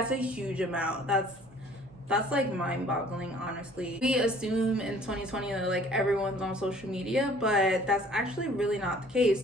That's a huge amount. That's like mind-boggling, honestly. We assume in 2020 that like everyone's on social media, but that's actually really not the case.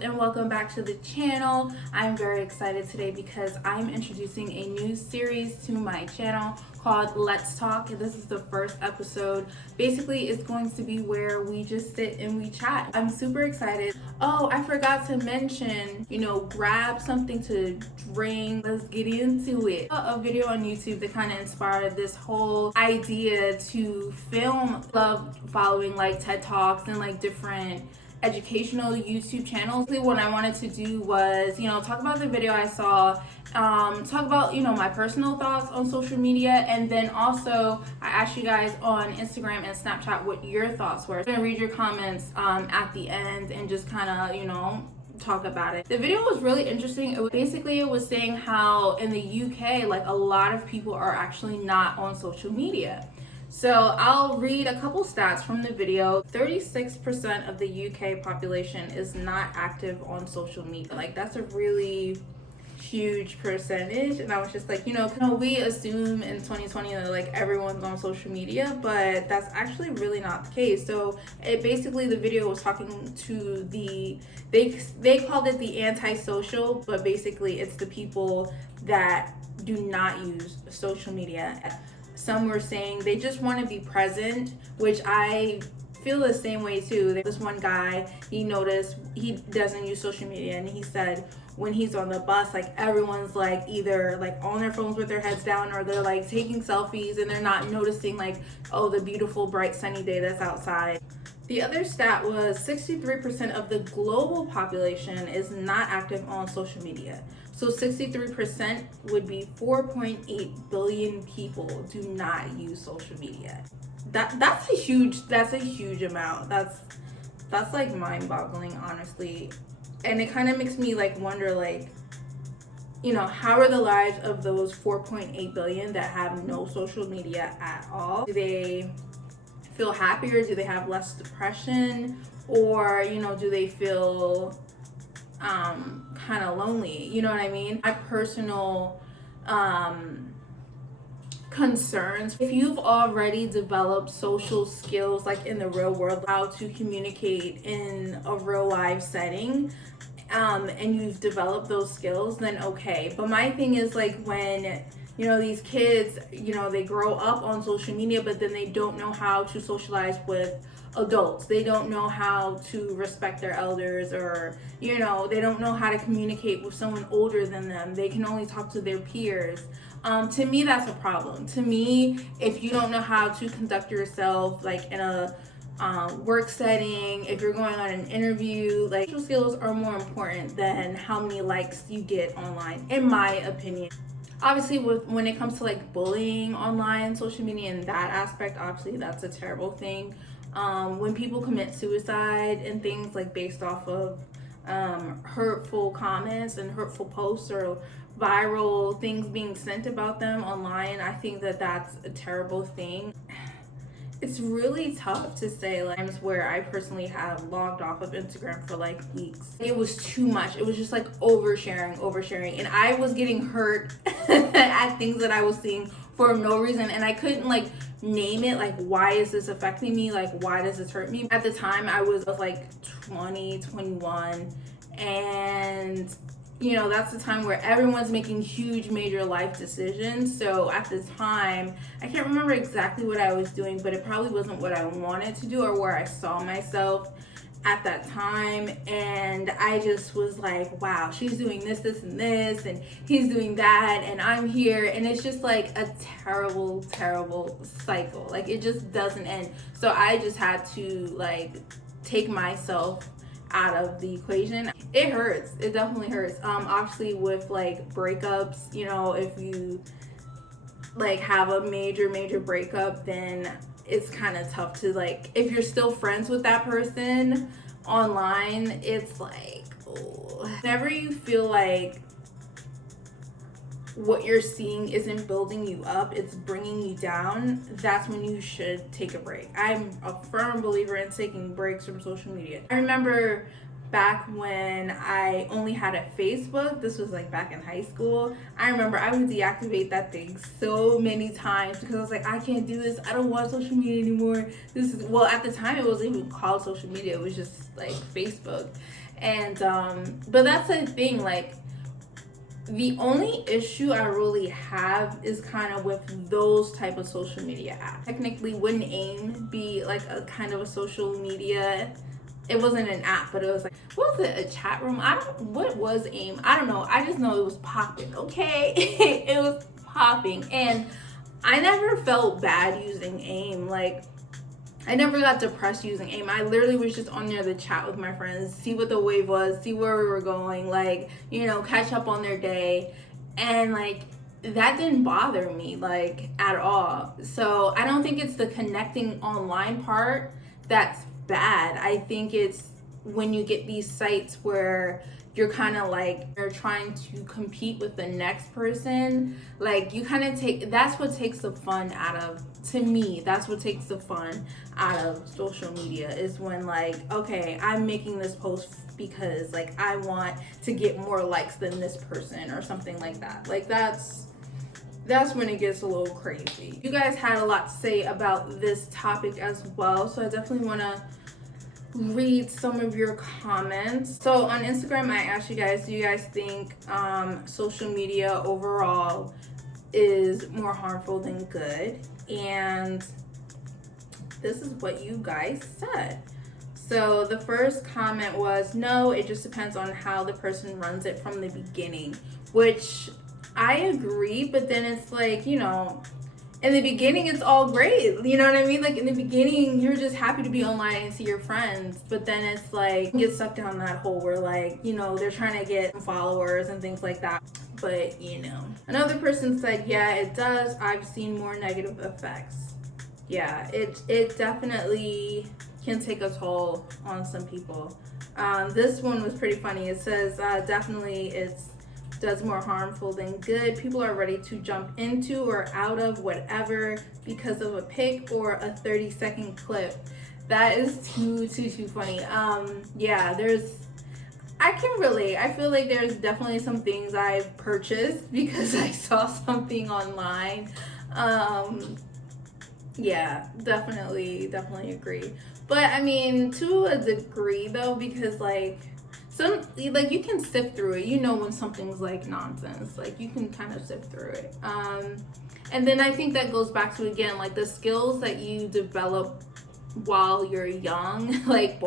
And welcome back to the channel. I'm very excited today because I'm introducing a new series to my channel called Let's Talk. This is the first episode. Basically, it's going to be where we just sit and we chat. I'm super excited. Oh, I forgot to mention, grab something to drink. Let's get into it. A video on YouTube that kind of inspired this whole idea to film. Love following like TED Talks and like different educational YouTube channels. What I wanted to do was, talk about the video I saw, talk about, my personal thoughts on social media, and then also I asked you guys on Instagram and Snapchat what your thoughts were. I'm gonna read your comments at the end and just kind of, talk about it. The video was really interesting. It was saying how in the UK, like a lot of people are actually not on social media. So I'll read a couple stats from the video. 36% of the UK population is not active on social media. Like that's a really huge percentage. And I was just like, we assume in 2020 that like everyone's on social media, but that's actually really not the case. So the video was talking to they called it the antisocial, but basically it's the people that do not use social media. Some were saying they just want to be present, which I feel the same way too. This one guy, he noticed he doesn't use social media, and he said when he's on the bus, like everyone's like either like on their phones with their heads down, or they're like taking selfies and they're not noticing like, oh, the beautiful bright sunny day that's outside. The other stat was 63% of the global population is not active on social media. So 63% would be 4.8 billion people do not use social media. That's a huge amount. That's like mind-boggling, honestly. And it kind of makes me like wonder like, how are the lives of those 4.8 billion that have no social media at all? Do they feel happier? Do they have less depression? Or, do they feel kind of lonely? You know what I mean? My personal concerns, if you've already developed social skills like in the real world, how to communicate in a real life setting, and you've developed those skills, then okay. But my thing is like when these kids, they grow up on social media, but then they don't know how to socialize with adults. They don't know how to respect their elders, or they don't know how to communicate with someone older than them. They can only talk to their peers. To me, that's a problem. To me, if you don't know how to conduct yourself like in a work setting, if you're going on an interview, like social skills are more important than how many likes you get online, in my opinion. Obviously, when it comes to like bullying online, social media, and that aspect, obviously that's a terrible thing. When people commit suicide and things like based off of hurtful comments and hurtful posts or viral things being sent about them online, I think that that's a terrible thing. It's really tough to say like times where I personally have logged off of Instagram for like weeks. It was too much. It was just like oversharing. And I was getting hurt at things that I was seeing for no reason. And I couldn't like name it, like why is this affecting me? Like why does this hurt me? At the time I was like 20, 21, and that's the time where everyone's making huge major life decisions. So at the time, I can't remember exactly what I was doing, but it probably wasn't what I wanted to do or where I saw myself at that time. And I just was like, wow, she's doing this, and this, and he's doing that, and I'm here. And it's just like a terrible cycle. Like it just doesn't end. So I just had to like take myself out of the equation. It hurts. It definitely hurts. Obviously with like breakups, if you like have a major breakup, then it's kind of tough to like, if you're still friends with that person online, it's like, oh. Whenever you feel like what you're seeing isn't building you up, it's bringing you down, that's when you should take a break. I'm a firm believer in taking breaks from social media. I remember back when I only had a Facebook, this was like back in high school, I remember I would deactivate that thing so many times because I was like, I can't do this, I don't want social media anymore. This is, well, at the time it wasn't even called social media, it was just like Facebook. And but that's the thing, like, the only issue I really have is kind of with those type of social media apps. Technically, wouldn't AIM be like a kind of a social media? It wasn't an app, but it was like, what was it? A chat room? What was AIM? I don't know. I just know it was popping. Okay, it was popping, and I never felt bad using AIM. Like, I never got depressed using AIM. I literally was just on there to chat with my friends, see what the wave was, see where we were going, like, you know, catch up on their day. And like, that didn't bother me, like, at all. So I don't think it's the connecting online part that's bad. I think it's when you get these sites where you're kind of like, you're trying to compete with the next person, like, you kind of take, that's what takes the fun out of, to me, that's what takes the fun out of social media, is when like, okay, I'm making this post because like I want to get more likes than this person or something like that. Like, that's when it gets a little crazy. You guys had a lot to say about this topic as well, so I definitely want to read some of your comments. So on Instagram, I asked you guys, do you guys think social media overall is more harmful than good? And this is what you guys said. So the first comment was, no, it just depends on how the person runs it from the beginning, which I agree, but then it's like, you know, in the beginning it's all great, you know what I mean? Like, in the beginning you're just happy to be online and see your friends, but then it's like, you get sucked down that hole where, like, you know, they're trying to get followers and things like that. But you know, another person said, yeah, it does, I've seen more negative effects. Yeah, it definitely can take a toll on some people. This one was pretty funny. It says definitely it's does more harmful than good. People are ready to jump into or out of whatever because of a pic or a 30-second clip. That is too funny. Yeah, I can relate. I feel like there's definitely some things I've purchased because I saw something online. Yeah, definitely agree. But I mean, to a degree though, because like, some, like, you can sift through it, you know, when something's like nonsense, like, you can kind of sift through it. And then I think that goes back to, again, like, the skills that you develop while you're young, like,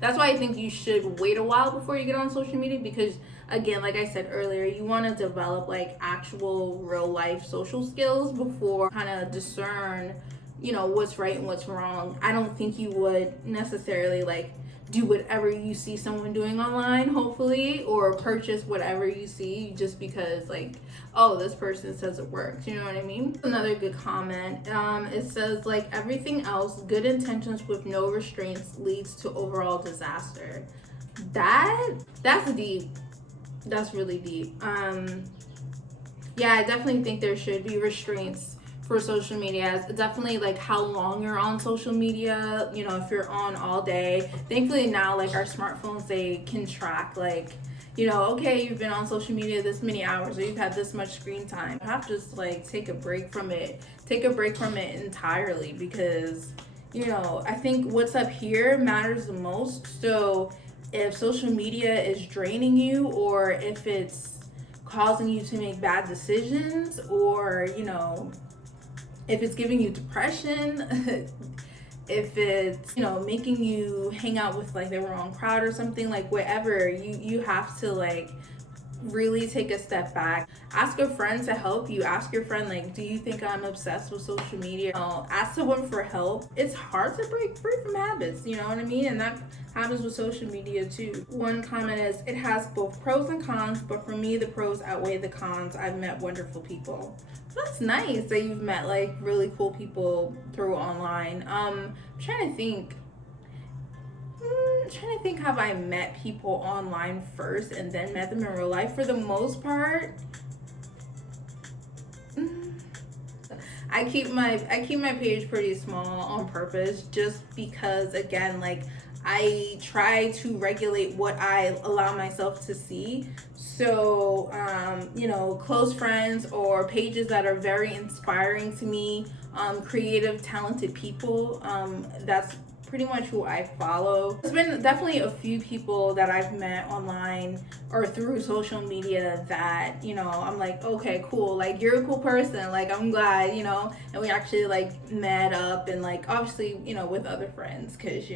that's why I think you should wait a while before you get on social media, because again, like I said earlier, you want to develop like actual real life social skills before kind of discern, you know, what's right and what's wrong. I don't think you would necessarily like do whatever you see someone doing online, hopefully, or purchase whatever you see just because, like, oh, this person says it works, you know what I mean? Another good comment, it says, like everything else, good intentions with no restraints leads to overall disaster. That's deep. That's really deep. Yeah, I definitely think there should be restraints for social media. Definitely like how long you're on social media, you know, if you're on all day. Thankfully now, like, our smartphones, they can track, like, you know, okay, you've been on social media this many hours, or you've had this much screen time. You have to just like take a break from it entirely, because, you know, I think what's up here matters the most. So if social media is draining you, or if it's causing you to make bad decisions, or, you know, if it's giving you depression, if it's, you know, making you hang out with like the wrong crowd or something, like whatever, you have to like really take a step back. Ask a friend to help you. Ask your friend, like, do you think I'm obsessed with social media? Ask someone for help. It's hard to break free from habits, you know what I mean? And that happens with social media too. One comment is, it has both pros and cons, but for me the pros outweigh the cons. I've met wonderful people. That's nice that you've met like really cool people through online. I'm trying to think, have I met people online first and then met them in real life? For the most part, I keep my page pretty small on purpose, just because, again, like, I try to regulate what I allow myself to see. So, close friends or pages that are very inspiring to me, creative, talented people, that's pretty much who I follow. There's been definitely a few people that I've met online or through social media that, I'm like, okay, cool. Like, you're a cool person. Like, I'm glad, and we actually like met up and like, obviously, with other friends, because,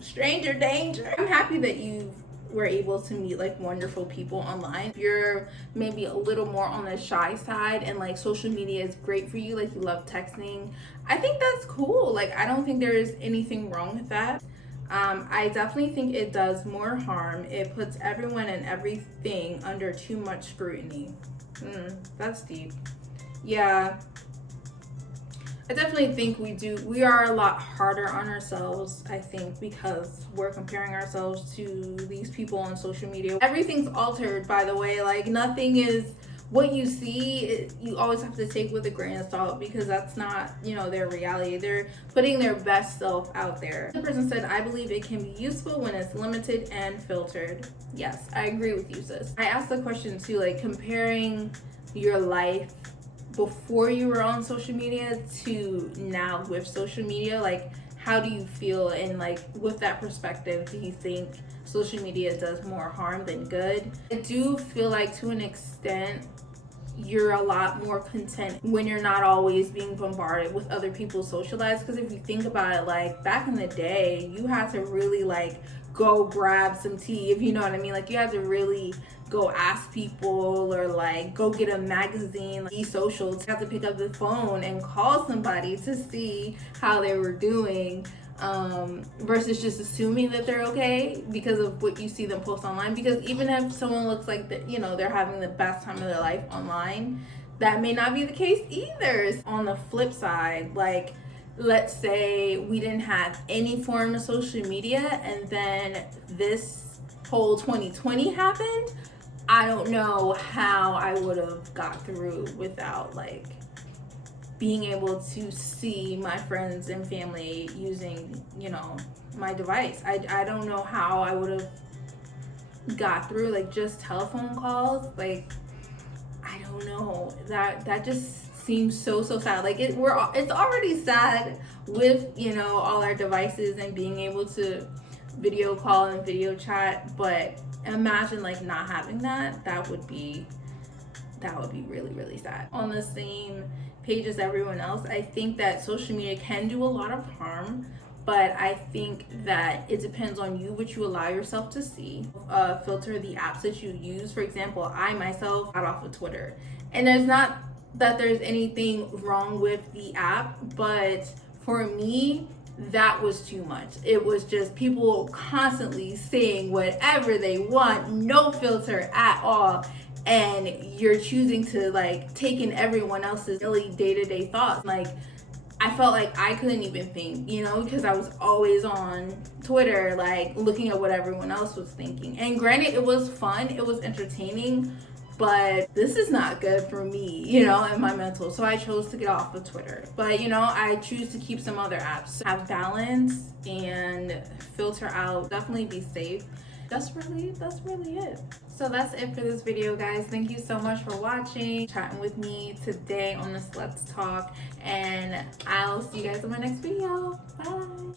stranger danger. I'm happy that you were able to meet like wonderful people online. If you're maybe a little more on the shy side and like social media is great for you, like you love texting, I think that's cool. Like, I don't think there is anything wrong with that. I definitely think it does more harm. It puts everyone and everything under too much scrutiny. That's deep. Yeah, I definitely think we are a lot harder on ourselves, I think, because we're comparing ourselves to these people on social media. Everything's altered, by the way. Like, nothing is what you see. You always have to take with a grain of salt, because that's not, their reality. They're putting their best self out there. The person said, I believe it can be useful when it's limited and filtered. Yes, I agree with you, sis. I asked the question too, like, comparing your life before you were on social media to now with social media, like, how do you feel? And like, with that perspective, do you think social media does more harm than good? I do feel like, to an extent, you're a lot more content when you're not always being bombarded with other people's social lives. Because if you think about it, like, back in the day, you had to really like go grab some tea, if you know what I mean. Like, you had to really go ask people, or like go get a magazine, like e-social, to have to pick up the phone and call somebody to see how they were doing, versus just assuming that they're okay because of what you see them post online. Because even if someone looks like that, they're having the best time of their life online, that may not be the case either. On the flip side, like, let's say we didn't have any form of social media and then this whole 2020 happened, I don't know how I would have got through without like being able to see my friends and family using, my device. I don't know how I would have got through, like, just telephone calls. Like, I don't know. That just seems so sad. Like, it's already sad with, all our devices and being able to video call and video chat, but imagine like not having that would be really, really sad. On the same page as everyone else, I think that social media can do a lot of harm, but I think that it depends on you, what you allow yourself to see. Filter the apps that you use. For example, I myself got off of Twitter, and there's not that there's anything wrong with the app, but for me, that was too much. It was just people constantly saying whatever they want, no filter at all, and you're choosing to like take in everyone else's really day-to-day thoughts. Like, I felt like I couldn't even think, because I was always on Twitter, like looking at what everyone else was thinking. And granted, it was fun, it was entertaining, but this is not good for me, and my mental. So I chose to get off of Twitter. But, I choose to keep some other apps. Have balance and filter out. Definitely be safe. That's really it. So that's it for this video, guys. Thank you so much for watching, chatting with me today on this Let's Talk. And I'll see you guys in my next video. Bye.